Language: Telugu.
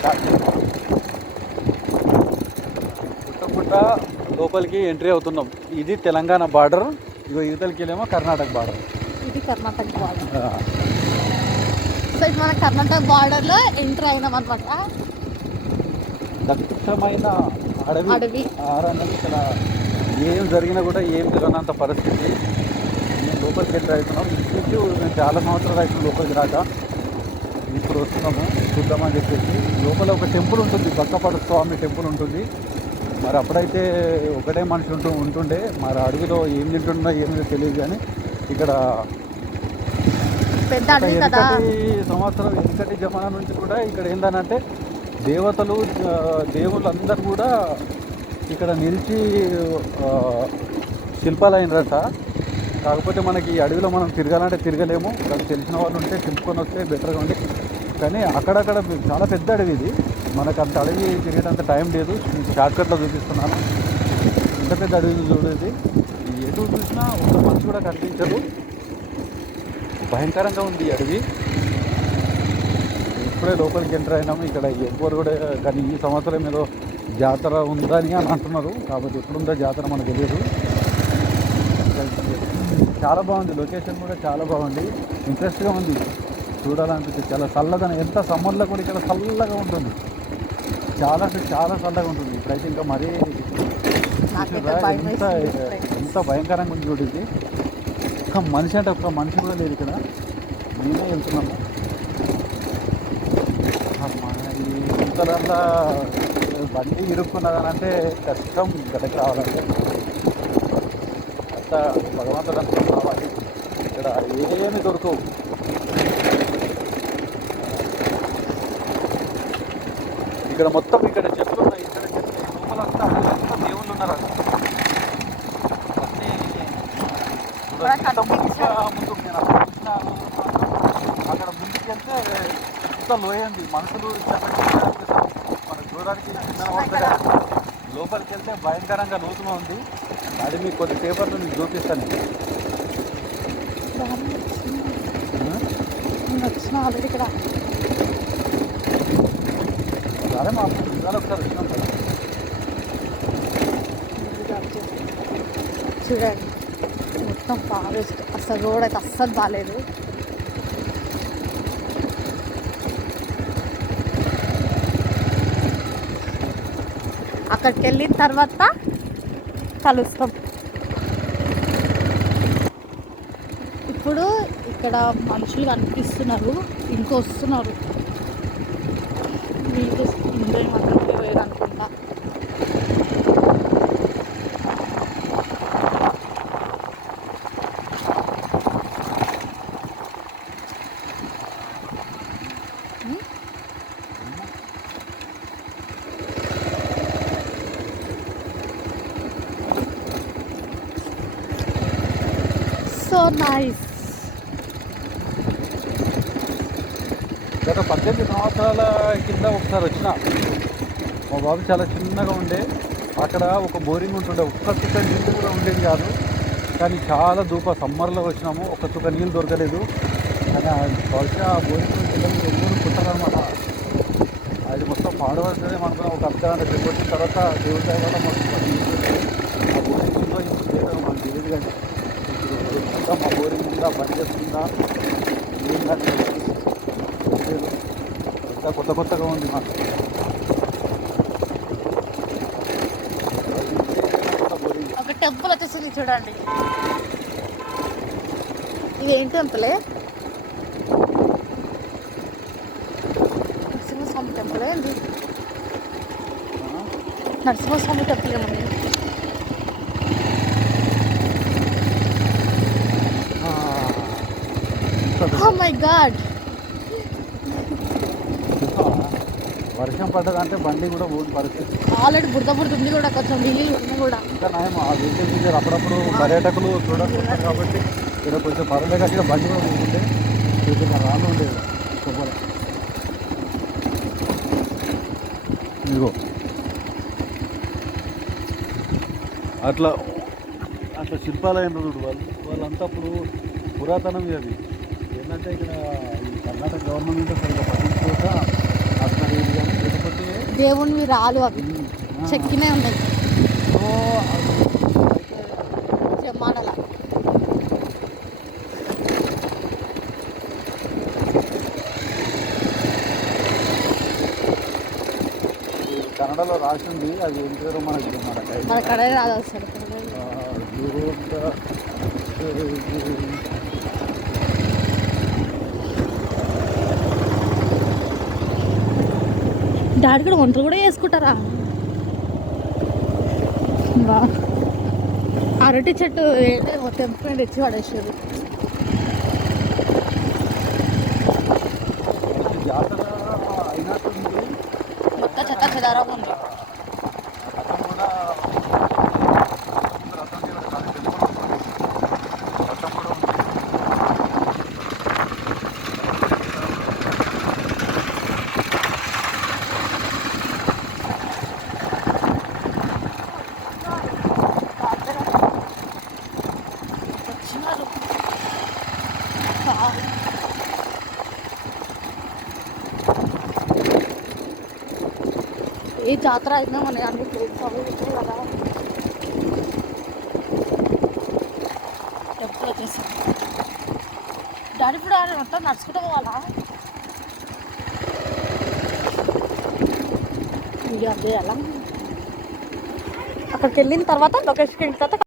స్టార్ట్ చేస్తాం. పుట్ట లోపలికి ఎంట్రీ అవుతున్నాం. ఇది తెలంగాణ బార్డర్, ఇగో యువతలకి వెళ్ళేమో కర్ణాటక బార్డర్. ఇది కర్ణాటక బార్డర్. సో ఇది మన కర్ణాటక బార్డర్లో ఎంట్రీ అయినాం అనమాట. దట్టమైన అడవి ఆరన్నది. ఇక్కడ ఏం జరిగినా కూడా ఏం జరగనంత పరిస్థితి. మేము లోపలికి ఎంట్రీ అవుతున్నాం. ఇంటికి మేము చాలా సంవత్సరాలు అవుతున్నాం లోపలికి రాక. ఇప్పుడు వస్తున్నాము చూద్దామని చెప్పేసి. లోపల ఒక టెంపుల్ ఉంటుంది, బక్కపాట స్వామి టెంపుల్ ఉంటుంది. మరి అప్పుడైతే ఒకటే మనిషి ఉంటుండే. మరి అడవిలో ఏం తింటుండో ఏమీ తెలియదు. కానీ ఇక్కడ వెనకటి జమానా నుంచి కూడా ఇక్కడ ఏంటంటే దేవతలు దేవుళ్ళు అందరూ కూడా ఇక్కడ నిలిచి శిల్పాలు అయినరట. కాకపోతే మనకి ఈ అడవిలో మనం తిరగాలంటే తిరగలేము. కానీ తెలిసిన వాళ్ళు ఉంటే తిప్పుకొని వస్తే బెటర్గా ఉంది. కానీ అక్కడక్కడ చాలా పెద్ద అడవి ఇది. మనకు అంత అడవి తిరిగేటంత టైం లేదు. షార్ట్కట్లో చూపిస్తున్నాను. ఇంత పెద్ద అడవి చూడేది. ఎటు చూసినా ఒక మనిషి కూడా కనిపించదు. భయంకరంగా ఉంది ఈ అడవి. ఇప్పుడే లోపలికి ఎంటర్ అయినాము. ఇక్కడ ఎవ్వరు కూడా, కానీ ఈ సంవత్సరం ఏదో జాతర ఉందని అని అంటున్నారు. కాబట్టి ఎప్పుడుందో జాతర మనకు తెలియదు. చాలా బాగుంది, లొకేషన్ కూడా చాలా బాగుంది, ఇంట్రెస్ట్గా ఉంది, చూడాలనిపిస్తుంది. చాలా చల్లదనం, ఎంత సమ్మర్లో కూడా ఇక్కడ చల్లగా ఉంటుంది. చాలా అంటే చాలా చల్లగా ఉంటుంది. ఇప్పుడైతే ఇంకా మరీ ఎంత భయంకరంగా ఉంది చూడండి. ఒక్క మనిషి అంటే ఒక్క మనిషి కూడా లేదు ఇక్కడ. మేమే వెళ్తున్నాము. ఇంతలల్లా బండి ఇరుక్కున్నదని అంటే కష్టం గడకి రావాలంటే. అంత భగవంతుడు అనుకుంటున్నాం. ఇక్కడ ఏమీ దొరకవు. ఇక్కడ మొత్తం ఇక్కడ చెట్లు ఉన్నాయి. ఇక్కడ చెట్లు లోపలంతా దేవుళ్ళు ఉన్నారు. ముందు అక్కడ ముందుకెళ్తే ఎంత లోయంది. మనుషులు మనకు చూడడానికి లోపలికి వెళ్తే భయంకరంగా లోతుగా ఉంది. అది మీకు కొద్ది పేపర్లో మీకు చూపిస్తాను. ఇక్కడ సరే మా ఇవాళ ఒకసారి వచ్చినాం కదా. చూడండి మొత్తం ఫారెస్ట్. అసలు రోడ్ అయితే అస్సలు బాగాలేదు. అక్కడికి వెళ్ళిన తర్వాత కలుస్తాం. ఇప్పుడు ఇక్కడ మనుషులు కనిపిస్తున్నారు, ఇంకొస్తున్నారు. వీళ్ళు ఇంజయ్ మాత్రం పోయారు అనుకుంటా. So nice. గత 18 సంవత్సరాల కింద ఒకసారి వచ్చిన. మా బాబు చాలా చిన్నగా ఉండే. అక్కడ ఒక బోరింగ్ ఉంటుండే. ఒక్క చుక్క నీళ్ళు కూడా ఉండేది కాదు. కానీ చాలా సమ్మర్లో వచ్చినాము. ఒక్క చుక్క నీళ్ళు దొరకలేదు. కానీ బహుశా ఆ బోరింగ్ పిల్లలు ఎన్నో కుట్టారనమాట. అది మొత్తం పాడవలసిందే అనుకున్నాం. ఒక అర్ధగంట సేపు వచ్చిన తర్వాత దేవుడి వల్ల మొత్తం ఆ బోరింగ్ ఉందో ఇప్పుడు లేదో మనకు తెలియదు. కానీ ఇప్పుడు మా బోరింగ్ ఉందా, పని చేస్తుందా, ఏంటంటే ఎంత కొత్తగా ఉంది మాకు. ఒక టెంపుల్ వచ్చేసింది చూడండి. ఇది ఏం టెంపులే? నరసింహస్వామి టెంపుల్ ఏంటి? నరసింహస్వామి టెంపుల్ ఏమండి? Oh my God. వర్షం పడ్డదంటే బండి కూడా పోని పరిస్థితి. ఆల్రెడీ బురద ఉంది కూడా, కొంచెం నీళ్ళు ఉన్నాయి కూడా. ఇంకా నయం ఆ వెహికల్ అప్పుడప్పుడు పర్యాటకులు చూడకుంటారు కాబట్టి ఇక్కడ కొంచెం పర్వాలేదు. ఇక్కడ బండి కూడా పోతుంటే కొంచెం రాళ్ళు ఉండేది. కొబ్బరి ఇదిగో అట్లా శిల్పాలయం చూడు. వాళ్ళంతా అప్పుడు పురాతనం అవి ఏంటంటే ఇక్కడ ఈ కర్ణాటక గవర్నమెంట్ సరిగ్గా పట్టించుకోక అట్లా ఏది కానీ దేవునివి రాలు అవి చెక్కినే ఉన్నాయి సో జమానల. కన్నడలో రాసింది అది ఏం పేరు మనకి మన కడ రాదు అసలు. డాడీ కూడా వంటలు కూడా చేసుకుంటారా? బా అరటి చెట్టు తెంపుకొని తెచ్చి పడేసారు. జాతర అయినట్టుంది. మొత్తం చెత్త చెదారం ఉంది. రథం కూడా రథం కూడా ఉంది. వచ్చినారు. ఏ జాతర అయినా మన అన్ని ప్లేస్ కదా. టెంపుల్ వచ్చేసి డాడీ ఇప్పుడు మొత్తం నడుచుకుంటూ పోవాలా? వీడియో చేయాలా? అక్కడికి వెళ్ళిన తర్వాత లొకేషన్కి వెళ్ళిన తర్వాత